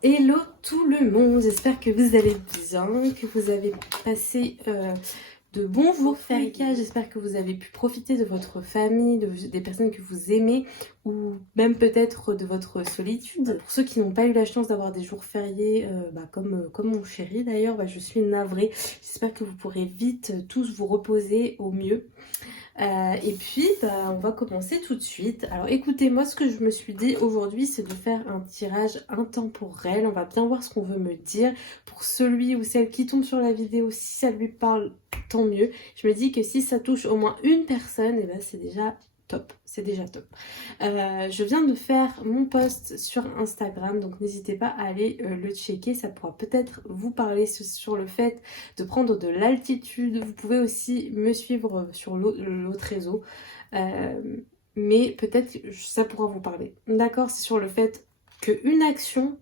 Hello tout le monde, j'espère que vous allez bien, que vous avez passé de bons jours fériés, j'espère que vous avez pu profiter de votre famille, des personnes que vous aimez ou même peut-être de votre solitude. Pour ceux qui n'ont pas eu la chance d'avoir des jours fériés, comme mon chéri d'ailleurs, je suis navrée. J'espère que vous pourrez vite tous vous reposer au mieux. Et puis, on va commencer tout de suite. Alors, écoutez, moi, ce que je me suis dit aujourd'hui, c'est de faire un tirage intemporel. On va bien voir ce qu'on veut me dire. Pour celui ou celle qui tombe sur la vidéo, si ça lui parle, tant mieux. Je me dis que si ça touche au moins une personne, et ben, c'est déjà top. C'est déjà top. Je viens de faire mon post sur Instagram, donc n'hésitez pas à aller le checker. Ça pourra peut-être vous parler sur le fait de prendre de l'altitude. Vous pouvez aussi me suivre sur l'autre réseau, mais peut-être que ça pourra vous parler. D'accord, c'est sur le fait qu'une action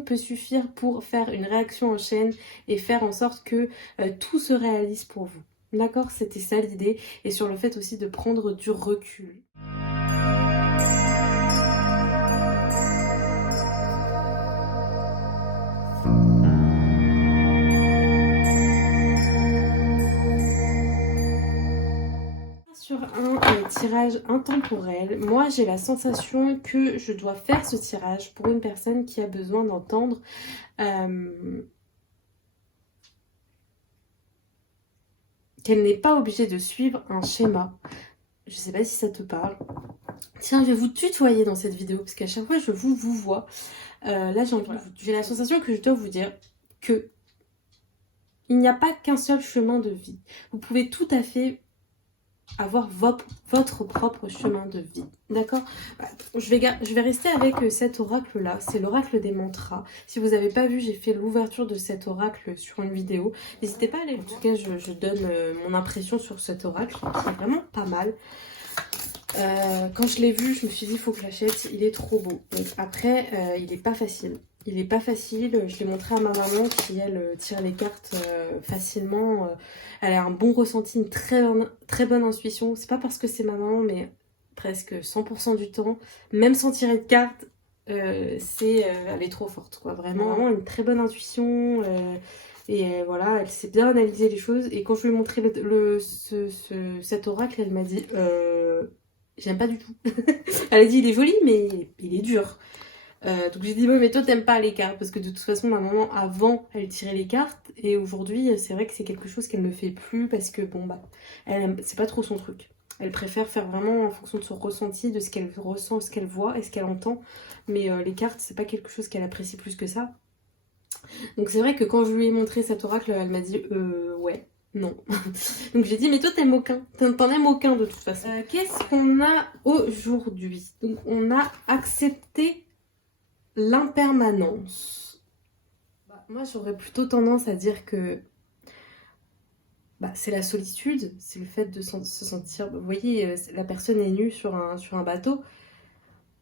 peut suffire pour faire une réaction en chaîne et faire en sorte que tout se réalise pour vous. D'accord, c'était ça l'idée. Et sur le fait aussi de prendre du recul. Sur un tirage intemporel, moi j'ai la sensation que je dois faire ce tirage pour une personne qui a besoin d'entendre qu'elle n'est pas obligée de suivre un schéma. Je sais pas si ça te parle. Tiens, je vais vous tutoyer dans cette vidéo parce qu'à chaque fois je vous vois. Là j'ai la sensation que je dois vous dire que il n'y a pas qu'un seul chemin de vie. Vous pouvez tout à fait avoir votre propre chemin de vie. D'accord? Je vais rester avec cet oracle-là. C'est l'oracle des mantras. Si vous n'avez pas vu, j'ai fait l'ouverture de cet oracle sur une vidéo. N'hésitez pas à aller. En tout cas, je donne mon impression sur cet oracle. C'est vraiment pas mal. Quand je l'ai vu, je me suis dit, il faut que je l'achète. Il est trop beau. Donc après, il est pas facile. Il est pas facile. Je l'ai montré à ma maman qui, elle, tire les cartes facilement. Elle a un bon ressenti, une très bonne intuition. C'est pas parce que c'est ma maman, mais presque 100% du temps, même sans tirer de cartes, elle est trop forte, quoi. Vraiment une très bonne intuition. Voilà, elle sait bien analyser les choses. Et quand je lui ai montré cet oracle, elle m'a dit j'aime pas du tout. Elle a dit il est joli, mais il est dur. Donc j'ai dit, bon, mais toi t'aimes pas les cartes, parce que de toute façon ma maman avant elle tirait les cartes, et aujourd'hui c'est vrai que c'est quelque chose qu'elle ne fait plus, parce que c'est pas trop son truc. Elle préfère faire vraiment en fonction de son ressenti, de ce qu'elle ressent, ce qu'elle voit et ce qu'elle entend, mais les cartes c'est pas quelque chose qu'elle apprécie plus que ça. Donc c'est vrai que quand je lui ai montré cet oracle, elle m'a dit ouais, non. Donc j'ai dit mais toi t'aimes aucun, t'en aimes aucun de toute façon. Qu'est-ce qu'on a aujourd'hui? Donc on a accepté l'impermanence. Moi, j'aurais plutôt tendance à dire que c'est la solitude, c'est le fait de se sentir... Vous voyez, la personne est nue sur un bateau.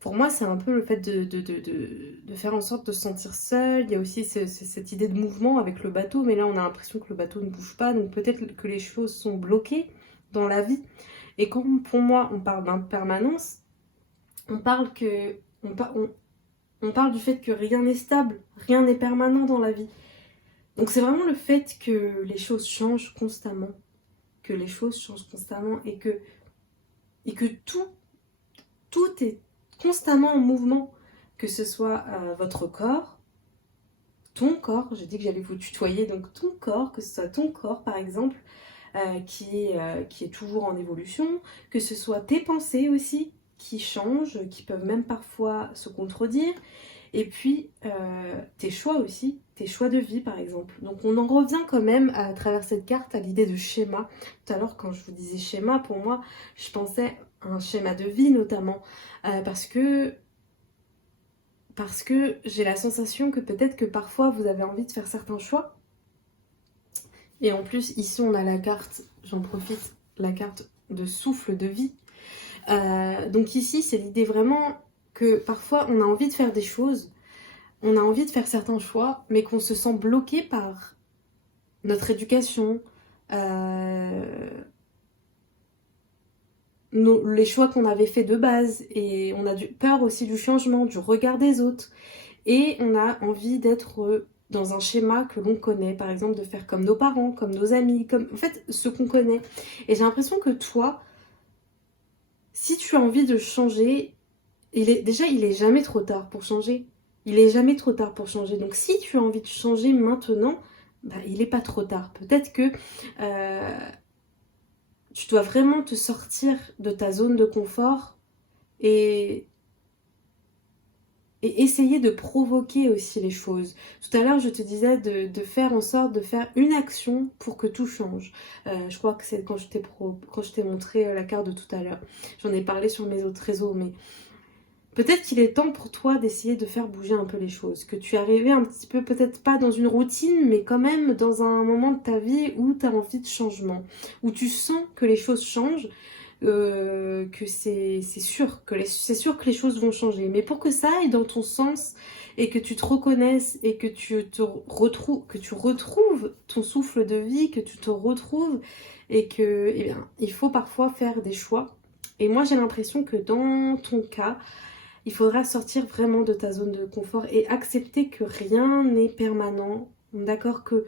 Pour moi, c'est un peu le fait de faire en sorte de se sentir seul. Il y a aussi cette idée de mouvement avec le bateau, mais là, on a l'impression que le bateau ne bouge pas, donc peut-être que les choses sont bloquées dans la vie. Et quand, pour moi, on parle d'impermanence, on parle du fait que rien n'est stable, rien n'est permanent dans la vie. Donc c'est vraiment le fait que les choses changent constamment, et que tout est constamment en mouvement, que ce soit votre corps, ton corps, j'ai dit que j'allais vous tutoyer, donc ton corps, que ce soit ton corps par exemple, qui est toujours en évolution, que ce soit tes pensées aussi, qui changent, qui peuvent même parfois se contredire, et puis tes choix aussi, tes choix de vie par exemple. Donc on en revient quand même à travers cette carte à l'idée de schéma. Tout à l'heure quand je vous disais schéma, pour moi je pensais à un schéma de vie notamment, parce que j'ai la sensation que peut-être que parfois vous avez envie de faire certains choix. Et en plus ici on a la carte, j'en profite, la carte de souffle de vie. Donc ici c'est l'idée vraiment que parfois on a envie de faire des choses, on a envie de faire certains choix, mais qu'on se sent bloqué par notre éducation, les choix qu'on avait fait de base, et on a peur aussi du changement, du regard des autres, et on a envie d'être dans un schéma que l'on connaît, par exemple de faire comme nos parents, comme nos amis, comme en fait ce qu'on connaît. Et j'ai l'impression que toi, si tu as envie de changer, il est jamais trop tard pour changer. Il est jamais trop tard pour changer. Donc si tu as envie de changer maintenant, bah, il n'est pas trop tard. Peut-être que tu dois vraiment te sortir de ta zone de confort et essayer de provoquer aussi les choses. Tout à l'heure, je te disais de faire en sorte de faire une action pour que tout change. Je crois que c'est quand je t'ai montré la carte de tout à l'heure. J'en ai parlé sur mes autres réseaux, mais peut-être qu'il est temps pour toi d'essayer de faire bouger un peu les choses. Que tu es arrivé un petit peu, peut-être pas dans une routine, mais quand même dans un moment de ta vie où tu as envie de changement. Où tu sens que les choses changent. Que c'est sûr que c'est sûr que les choses vont changer, mais pour que ça aille dans ton sens et que tu te reconnaisses et que tu retrouves ton souffle de vie, que tu te retrouves et que eh bien, il faut parfois faire des choix. Et moi j'ai l'impression que dans ton cas, il faudra sortir vraiment de ta zone de confort et accepter que rien n'est permanent. D'accord, que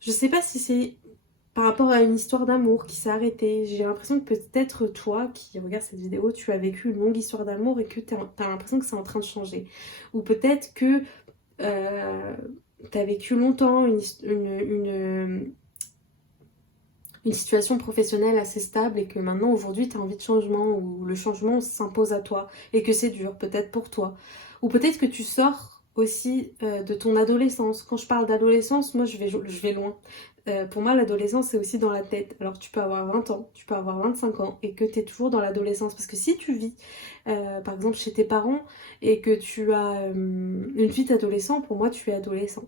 je sais pas si c'est par rapport à une histoire d'amour qui s'est arrêtée. J'ai l'impression que peut-être toi qui regardes cette vidéo, tu as vécu une longue histoire d'amour et que tu as l'impression que c'est en train de changer. Ou peut-être que tu as vécu longtemps une situation professionnelle assez stable et que maintenant aujourd'hui tu as envie de changement ou le changement s'impose à toi et que c'est dur peut-être pour toi. Ou peut-être que tu sors aussi de ton adolescence. Quand je parle d'adolescence, moi je vais loin. Pour moi, l'adolescence, c'est aussi dans la tête. Alors, tu peux avoir 20 ans, tu peux avoir 25 ans et que tu es toujours dans l'adolescence. Parce que si tu vis, par exemple, chez tes parents et que tu as une vie d'adolescent, pour moi, tu es adolescent.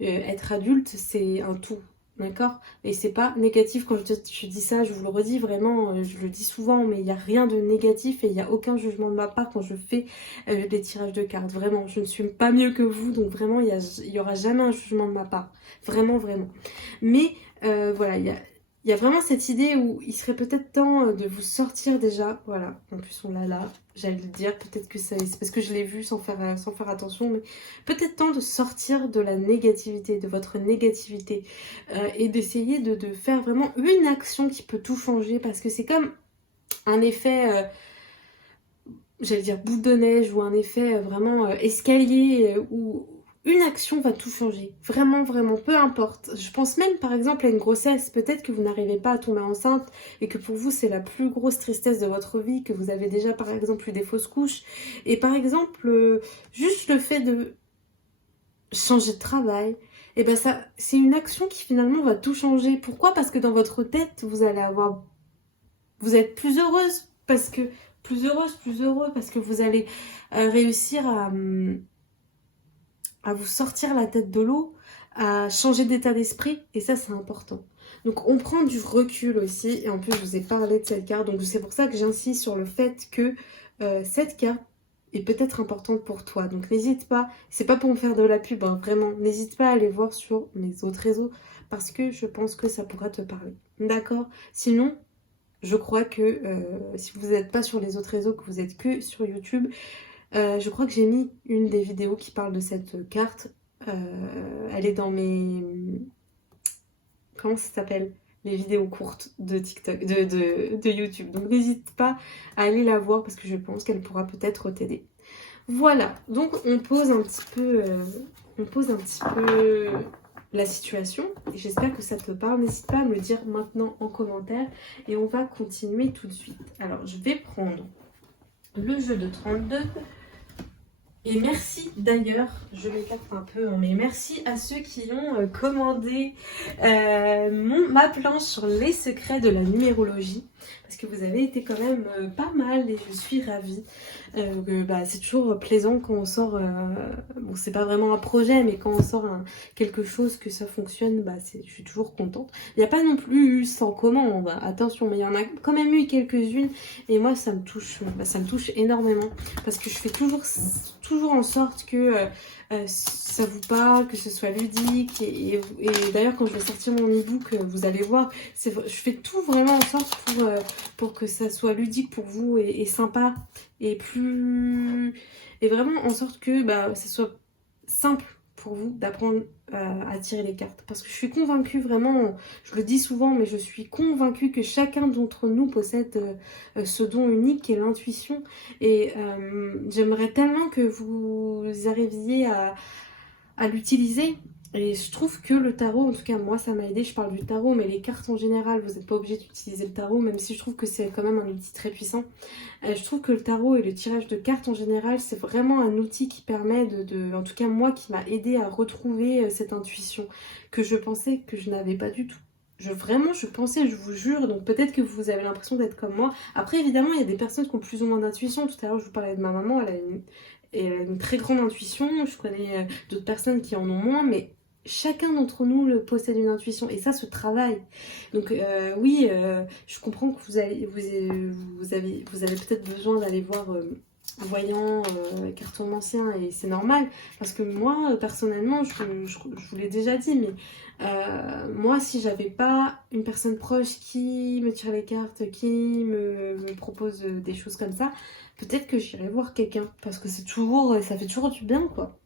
Être adulte, c'est un tout. D'accord? Et c'est pas négatif quand je dis ça, je vous le redis vraiment, je le dis souvent, mais il n'y a rien de négatif et il n'y a aucun jugement de ma part quand je fais des tirages de cartes. Vraiment, je ne suis pas mieux que vous, donc vraiment, il y aura jamais un jugement de ma part. Vraiment, vraiment. Mais voilà, il y a vraiment cette idée où il serait peut-être temps de vous sortir déjà. Voilà, en plus on l'a là, j'allais le dire, peut-être que c'est parce que je l'ai vu sans faire attention, mais peut-être temps de sortir de la négativité, de votre négativité, et d'essayer de faire vraiment une action qui peut tout changer, parce que c'est comme un effet... j'allais dire boule de neige ou un effet vraiment escalier où une action va tout changer. Vraiment, vraiment, peu importe. Je pense même par exemple à une grossesse. Peut-être que vous n'arrivez pas à tomber enceinte et que pour vous c'est la plus grosse tristesse de votre vie, que vous avez déjà par exemple eu des fausses couches. Et par exemple, juste le fait de changer de travail, et ben ça, c'est une action qui finalement va tout changer. Pourquoi? Parce que dans votre tête, vous êtes plus heureuse parce que plus heureux parce que vous allez réussir à vous sortir la tête de l'eau, à changer d'état d'esprit, et ça c'est important. Donc on prend du recul aussi, et en plus je vous ai parlé de cette carte, donc c'est pour ça que j'insiste sur le fait que cette carte est peut-être importante pour toi. Donc n'hésite pas, c'est pas pour me faire de la pub, hein, vraiment, n'hésite pas à aller voir sur mes autres réseaux, parce que je pense que ça pourra te parler. D'accord? Sinon, je crois que si vous n'êtes pas sur les autres réseaux, que vous êtes que sur YouTube, je crois que j'ai mis une des vidéos qui parle de cette carte. Elle est dans mes... Comment ça s'appelle? Les vidéos courtes de TikTok, de YouTube. Donc n'hésite pas à aller la voir parce que je pense qu'elle pourra peut-être t'aider. Voilà, donc on pose un petit peu... la situation, et j'espère que ça te parle. N'hésite pas à me le dire maintenant en commentaire et on va continuer tout de suite. Alors je vais prendre le jeu de 32 et merci d'ailleurs, je m'écarte un peu, hein, mais merci à ceux qui ont commandé ma planche sur les secrets de la numérologie, parce que vous avez été quand même pas mal et je suis ravie. C'est toujours plaisant quand on sort, bon c'est pas vraiment un projet, mais quand on sort quelque chose que ça fonctionne, je suis toujours contente. Il n'y a pas non plus eu 100 commandes, attention, mais il y en a quand même eu quelques-unes et moi ça me touche énormément, parce que je fais toujours en sorte que ça vous parle, que ce soit ludique. Et d'ailleurs, quand je vais sortir mon e-book, vous allez voir, je fais tout vraiment en sorte pour que ça soit ludique pour vous et sympa. Et vraiment en sorte que ça soit simple pour vous d'apprendre à tirer les cartes. Parce que je suis convaincue vraiment, je le dis souvent, mais je suis convaincue que chacun d'entre nous possède ce don unique qui est l'intuition. Et j'aimerais tellement que vous arriviez à l'utiliser. Et je trouve que le tarot, en tout cas moi ça m'a aidé, je parle du tarot, mais les cartes en général, vous n'êtes pas obligé d'utiliser le tarot, même si je trouve que c'est quand même un outil très puissant. Je trouve que le tarot et le tirage de cartes en général, c'est vraiment un outil qui permet en tout cas moi, qui m'a aidé à retrouver cette intuition que je pensais que je n'avais pas du tout. Vraiment, je pensais, je vous jure, donc peut-être que vous avez l'impression d'être comme moi. Après, évidemment, il y a des personnes qui ont plus ou moins d'intuition. Tout à l'heure, je vous parlais de ma maman, elle a une très grande intuition. Je connais d'autres personnes qui en ont moins, mais chacun d'entre nous possède une intuition et ça se travaille. Donc oui, je comprends que vous avez peut-être besoin d'aller voir un voyant, cartomancien, et c'est normal parce que moi personnellement, je vous l'ai déjà dit, mais moi si j'avais pas une personne proche qui me tire les cartes, qui me propose des choses comme ça, peut-être que j'irai voir quelqu'un parce que ça fait toujours du bien quoi.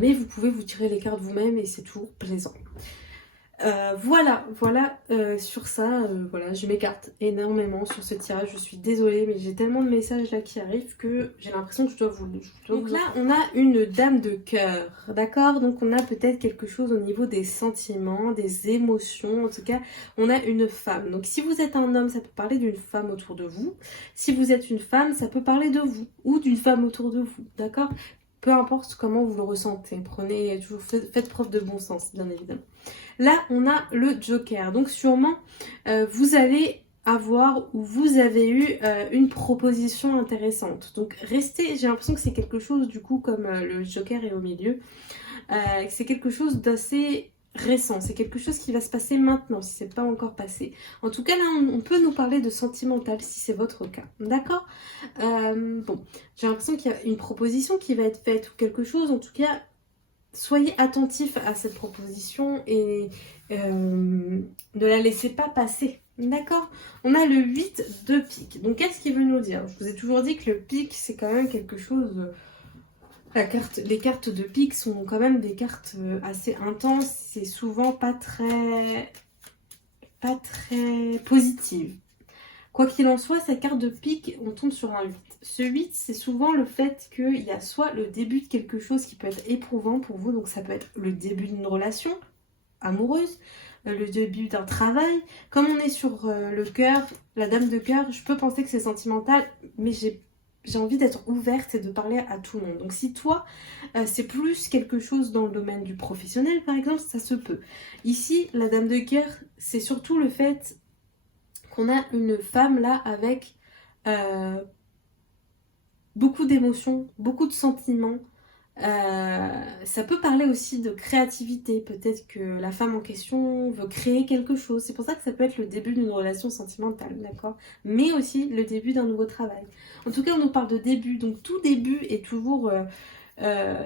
Mais vous pouvez vous tirer les cartes vous-même et c'est toujours plaisant. Voilà, sur ça, voilà, je m'écarte énormément sur ce tirage, je suis désolée, mais j'ai tellement de messages là qui arrivent que j'ai l'impression que je dois vous... Donc là, on a une dame de cœur, d'accord? Donc on a peut-être quelque chose au niveau des sentiments, des émotions, en tout cas, on a une femme. Donc si vous êtes un homme, ça peut parler d'une femme autour de vous. Si vous êtes une femme, ça peut parler de vous ou d'une femme autour de vous, d'accord? Peu importe comment vous le ressentez, faites preuve de bon sens, bien évidemment. Là, on a le Joker. Donc sûrement, vous allez avoir ou vous avez eu une proposition intéressante. Donc restez, j'ai l'impression que c'est quelque chose du coup comme le Joker est au milieu. C'est quelque chose d'assez récent, c'est quelque chose qui va se passer maintenant si c'est pas encore passé. En tout cas là on peut nous parler de sentimental si c'est votre cas, d'accord? Bon, j'ai l'impression qu'il y a une proposition qui va être faite ou quelque chose, en tout cas soyez attentifs à cette proposition et ne la laissez pas passer. D'accord? On a le 8 de pique. Donc qu'est-ce qu'il veut nous dire? Je vous ai toujours dit que le pique c'est quand même quelque chose... les cartes de pique sont quand même des cartes assez intenses. C'est souvent pas très positive. Quoi qu'il en soit, cette carte de pique, on tombe sur un 8. Ce 8, c'est souvent le fait qu'il y a soit le début de quelque chose qui peut être éprouvant pour vous, donc ça peut être le début d'une relation amoureuse, le début d'un travail. Comme on est sur le cœur, la dame de cœur, je peux penser que c'est sentimental, mais j'ai envie d'être ouverte et de parler à tout le monde. Donc si toi, c'est plus quelque chose dans le domaine du professionnel, par exemple, ça se peut. Ici, la dame de cœur, c'est surtout le fait qu'on a une femme là avec beaucoup d'émotions, beaucoup de sentiments. Ça peut parler aussi de créativité. Peut-être que la femme en question veut créer quelque chose. C'est pour ça que ça peut être le début d'une relation sentimentale, d'accord? Mais aussi le début d'un nouveau travail. En tout cas, on nous parle de début. Donc tout début est toujours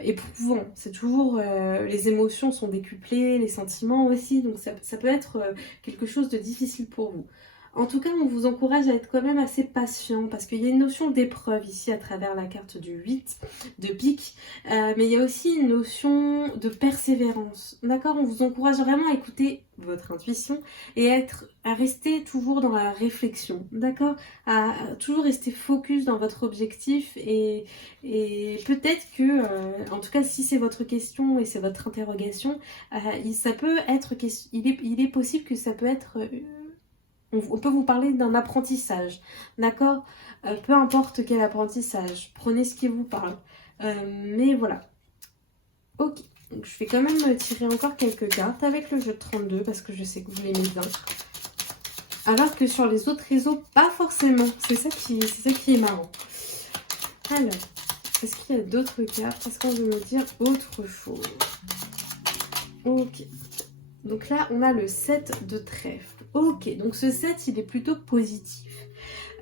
éprouvant. C'est toujours... les émotions sont décuplées, les sentiments aussi. Donc ça peut être quelque chose de difficile pour vous. En tout cas, on vous encourage à être quand même assez patient parce qu'il y a une notion d'épreuve ici à travers la carte du 8 de pique, mais il y a aussi une notion de persévérance. D'accord? On vous encourage vraiment à écouter votre intuition et à rester toujours dans la réflexion. D'accord? À toujours rester focus dans votre objectif et peut-être que, en tout cas, si c'est votre question et c'est votre interrogation, ça peut être, il est possible que ça peut être... on peut vous parler d'un apprentissage, d'accord? Peu importe quel apprentissage, prenez ce qui vous parle. Mais voilà. Ok, donc je vais quand même tirer encore quelques cartes avec le jeu de 32 parce que je sais que vous l'aimez bien. Alors que sur les autres réseaux, pas forcément. C'est ça qui est marrant. Alors, est-ce qu'il y a d'autres cartes? Est-ce qu'on veut me dire autre chose? Ok. Donc là, on a le 7 de trèfle. Ok, donc ce 7, il est plutôt positif.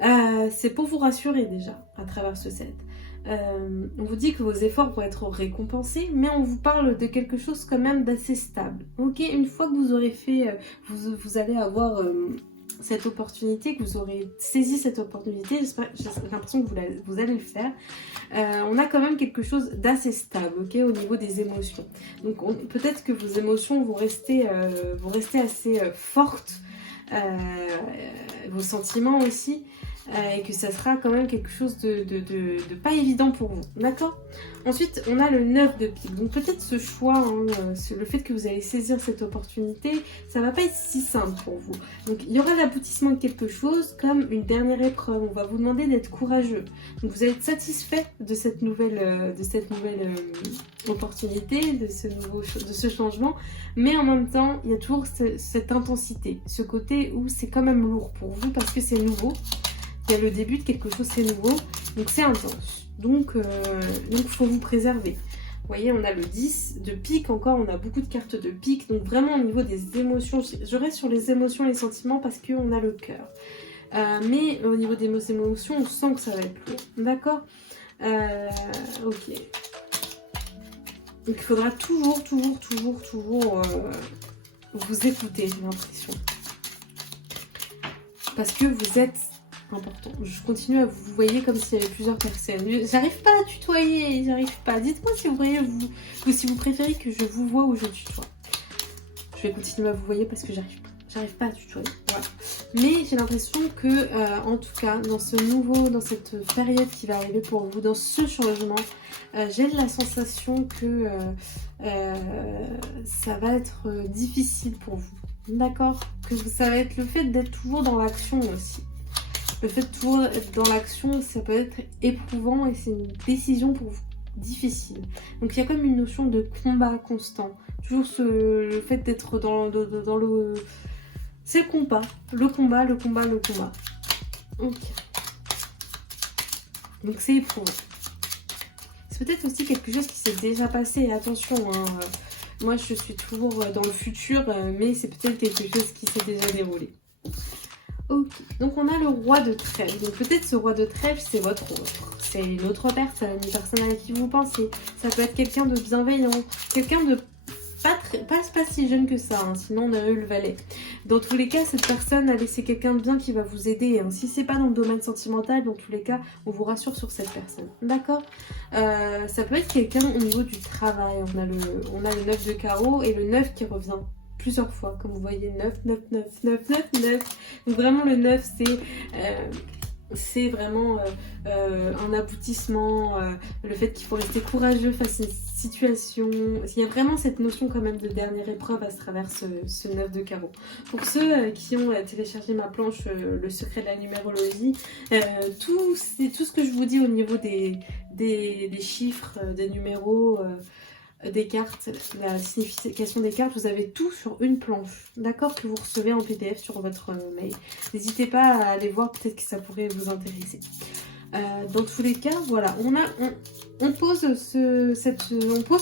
C'est pour vous rassurer déjà, à travers ce 7. On vous dit que vos efforts vont être récompensés, mais on vous parle de quelque chose quand même d'assez stable. Ok, une fois que vous aurez fait, vous allez avoir cette opportunité, que vous aurez saisi cette opportunité, j'ai l'impression que vous allez le faire. On a quand même quelque chose d'assez stable, ok, au niveau des émotions. Donc peut-être que vos émotions vont rester assez fortes, vos sentiments aussi. Et que ça sera quand même quelque chose de pas évident pour vous, d'accord? Ensuite, on a le 9 de pique. Donc peut-être ce choix, hein, le fait que vous allez saisir cette opportunité, ça va pas être si simple pour vous. Donc il y aura l'aboutissement de quelque chose comme une dernière épreuve. On va vous demander d'être courageux. Donc vous allez être satisfait de cette nouvelle, opportunité, de ce changement. Mais en même temps, il y a toujours cette intensité, ce côté où c'est quand même lourd pour vous parce que c'est nouveau. Il y a le début de quelque chose, c'est nouveau, donc c'est intense. Donc faut vous préserver. Vous voyez, on a le 10 de pique, encore on a beaucoup de cartes de pique. Donc vraiment au niveau des émotions, je reste sur les émotions et les sentiments parce qu'on a le cœur. Mais au niveau des émotions, on sent que ça va être lourd. D'accord. Ok. Donc il faudra toujours vous écouter, j'ai l'impression. Parce que vous êtes important. Je continue à vous voyer comme s'il y avait plusieurs personnes. J'arrive pas à tutoyer, j'arrive pas. Dites-moi si vous voyez ou si vous préférez que je vous voie ou je tutoie. Je vais continuer à vous voyer parce que j'arrive pas à tutoyer. Voilà. Mais j'ai l'impression que, en tout cas, dans cette période qui va arriver pour vous, dans ce changement, j'ai la sensation que ça va être difficile pour vous. D'accord? Que ça va être le fait d'être toujours dans l'action aussi. Le fait de toujours être dans l'action, ça peut être éprouvant et c'est une décision pour vous difficile. Donc il y a comme une notion de combat constant. Toujours le fait d'être dans le... C'est le combat. Le combat. Ok. Donc c'est éprouvant. C'est peut-être aussi quelque chose qui s'est déjà passé. Attention, hein. Moi je suis toujours dans le futur, mais c'est peut-être quelque chose qui s'est déjà déroulé. Ok, donc on a le roi de trèfle. Donc peut-être ce roi de trèfle, c'est votre autre. C'est une autre personne, une personne à qui vous pensez. Ça peut être quelqu'un de bienveillant, quelqu'un de pas si jeune que ça, hein, sinon on aurait eu le valet. Dans tous les cas, cette personne, c'est quelqu'un de bien qui va vous aider. Hein. Si c'est pas dans le domaine sentimental, dans tous les cas, on vous rassure sur cette personne. D'accord. Ça peut être quelqu'un au niveau du travail. On a le 9 de carreau et le 9 qui revient plusieurs fois, comme vous voyez, 9, 9, 9, 9, 9, 9. Donc vraiment le 9, c'est vraiment un aboutissement, le fait qu'il faut rester courageux face à une situation. Il y a vraiment cette notion quand même de dernière épreuve à travers ce 9 de carreau. Pour ceux qui ont téléchargé ma planche Le secret de la numérologie, tout ce que je vous dis au niveau des chiffres, des numéros, des cartes, la signification des cartes, vous avez tout sur une planche, d'accord, que vous recevez en PDF sur votre mail. N'hésitez pas à aller voir, peut-être que ça pourrait vous intéresser. Dans tous les cas, voilà, on pose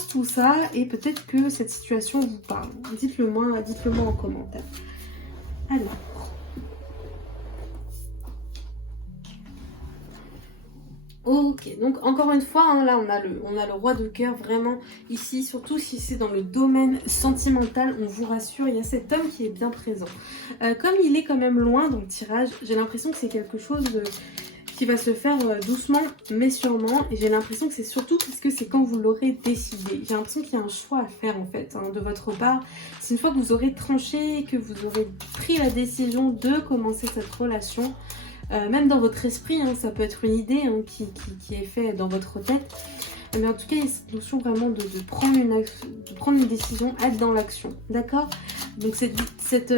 tout ça et peut-être que cette situation vous parle. Dites-le moi en commentaire. Alors. Ok, donc encore une fois, hein, là on a le roi de cœur vraiment ici, surtout si c'est dans le domaine sentimental, on vous rassure, il y a cet homme qui est bien présent. Comme il est quand même loin dans le tirage, j'ai l'impression que c'est quelque chose qui va se faire doucement mais sûrement, et j'ai l'impression que c'est surtout parce que c'est quand vous l'aurez décidé. J'ai l'impression qu'il y a un choix à faire en fait, hein, de votre part. C'est une fois que vous aurez tranché, que vous aurez pris la décision de commencer cette relation. Même dans votre esprit, hein, ça peut être une idée hein, qui est faite dans votre tête. Mais en tout cas, il y a cette notion vraiment de prendre une décision, être dans l'action. D'accord? Donc cette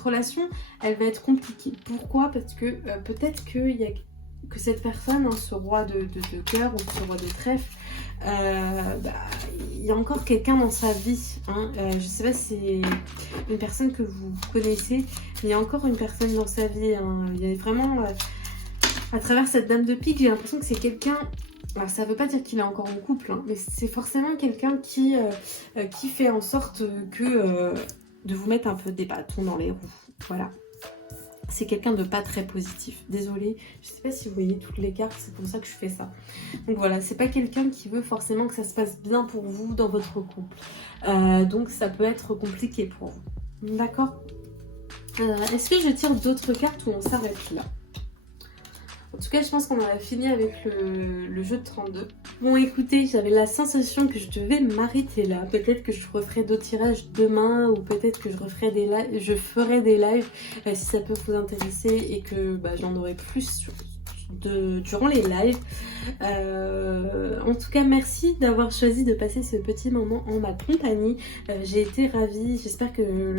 relation, elle va être compliquée. Pourquoi? Parce que peut-être que cette personne, hein, ce roi de cœur ou ce roi de trèfle, il y a encore quelqu'un dans sa vie. Hein. Je ne sais pas si c'est une personne que vous connaissez, mais il y a encore une personne dans sa vie. Hein. Il y a vraiment, à travers cette dame de pique, j'ai l'impression que c'est quelqu'un... Alors ça veut pas dire qu'il est encore en couple, hein, mais c'est forcément quelqu'un qui fait en sorte que de vous mettre un peu des bâtons dans les roues. Voilà. c'est quelqu'un de pas très positif. Désolée, je sais pas si vous voyez toutes les cartes, c'est pour ça que je fais ça. Donc voilà, c'est pas quelqu'un qui veut forcément que ça se passe bien pour vous dans votre couple. Donc ça peut être compliqué pour vous. D'accord. Est-ce que je tire d'autres cartes ou on s'arrête là? En tout cas, je pense qu'on en a fini avec le jeu de 32. Bon, écoutez, j'avais la sensation que je devais m'arrêter là. Peut-être que je referai d'autres tirages demain ou peut-être que je ferai des lives si ça peut vous intéresser et que j'en aurai plus durant les lives. En tout cas, merci d'avoir choisi de passer ce petit moment en ma compagnie. J'ai été ravie. J'espère que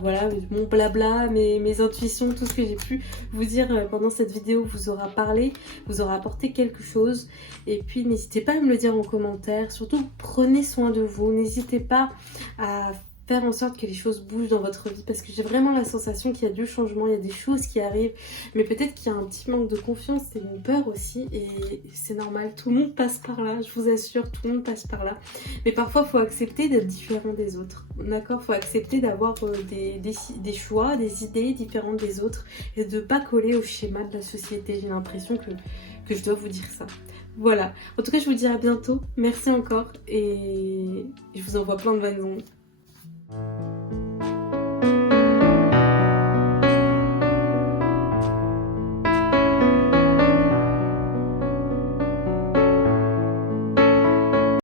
voilà, mon blabla, mes intuitions, tout ce que j'ai pu vous dire pendant cette vidéo vous aura parlé, vous aura apporté quelque chose. Et puis n'hésitez pas à me le dire en commentaire. Surtout, prenez soin de vous. N'hésitez pas à faire en sorte que les choses bougent dans votre vie, parce que j'ai vraiment la sensation qu'il y a du changement, il y a des choses qui arrivent, mais peut-être qu'il y a un petit manque de confiance et une peur aussi, et c'est normal, tout le monde passe par là, je vous assure, tout le monde passe par là, mais parfois il faut accepter d'être différent des autres, d'accord? Il faut accepter d'avoir des choix, des idées différentes des autres, et de pas coller au schéma de la société. J'ai l'impression que je dois vous dire ça. Voilà, en tout cas je vous dis à bientôt, merci encore, et je vous envoie plein de bonnes ondes.